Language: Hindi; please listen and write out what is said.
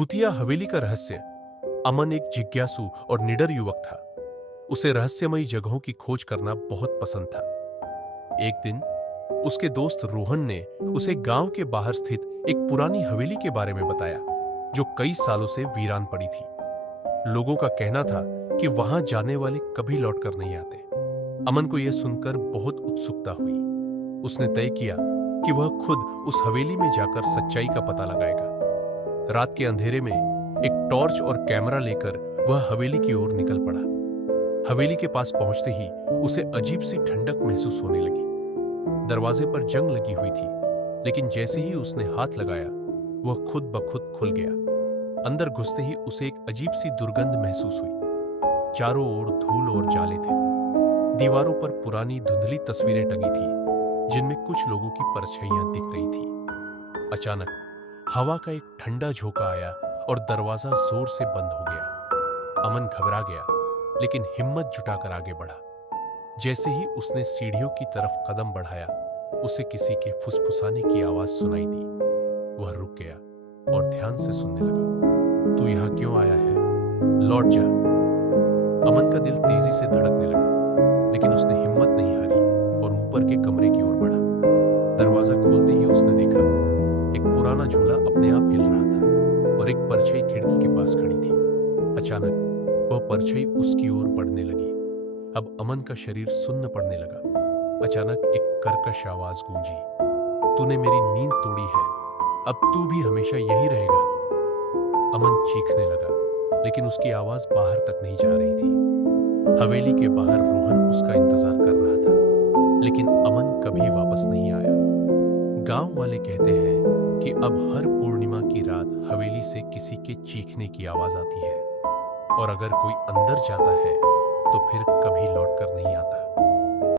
भूतिया हवेली का रहस्य। अमन एक जिज्ञासु और निडर युवक था। उसे रहस्यमयी जगहों की खोज करना बहुत पसंद था। एक दिन उसके दोस्त रोहन ने उसे गांव के बाहर स्थित एक पुरानी हवेली के बारे में बताया, जो कई सालों से वीरान पड़ी थी। लोगों का कहना था कि वहां जाने वाले कभी लौटकर नहीं आते। अमन को यह सुनकर बहुत उत्सुकता हुई। उसने तय किया कि वह खुद उस हवेली में जाकर सच्चाई का पता लगाएगा। रात के अंधेरे में एक टॉर्च और कैमरा लेकर वह हवेली की ओर निकल पड़ा। हवेली के पास पहुंचते ही उसे अजीब सी ठंडक महसूस होने लगी। दरवाजे पर जंग लगी हुई थी, लेकिन जैसे ही उसने हाथ लगाया, वह खुद ब खुद खुल गया। अंदर घुसते ही उसे एक अजीब सी दुर्गंध महसूस हुई। चारों ओर धूल और जाले थे। दीवारों पर पुरानी धुंधली तस्वीरें टंगी थी, जिनमें कुछ लोगों की परछाइयां दिख रही थी। अचानक हवा का एक ठंडा झोंका आया और दरवाजा जोर से बंद हो गया। अमन घबरा गया, लेकिन हिम्मत जुटाकर आगे बढ़ा। जैसे ही उसने सीढ़ियों की तरफ कदम बढ़ाया, उसे किसी के फुसफुसाने की आवाज सुनाई दी। वह रुक गया और ध्यान से सुनने लगा। तू यहां क्यों आया है? लौट जा। अमन का दिल तेजी से धड़कने लगा, लेकिन उसने हिम्मत नहीं हारी और ऊपर के कमरे की ओर बढ़ा। दरवाजा खोलते ही उसने देखा एक पुराना झूला अपने आप हिल रहा था और एक परछाई खिड़की के पास खड़ी थी। अचानक वह परछाई उसकी ओर बढ़ने लगी। अब अमन का शरीर सुन्न पड़ने लगा। अचानक एक कर्कश आवाज गूंजी, तूने मेरी नींद तोड़ी है, अब तू भी हमेशा यही रहेगा। अमन चीखने लगा, लेकिन उसकी आवाज बाहर तक नहीं जा रही थी। हवेली के बाहर रोहन उसका इंतजार कर रहा था, लेकिन अमन कभी वापस नहीं आया। गांव वाले कहते हैं कि अब हर पूर्णिमा की रात हवेली से किसी के चीखने की आवाज आती है, और अगर कोई अंदर जाता है तो फिर कभी लौटकर नहीं आता।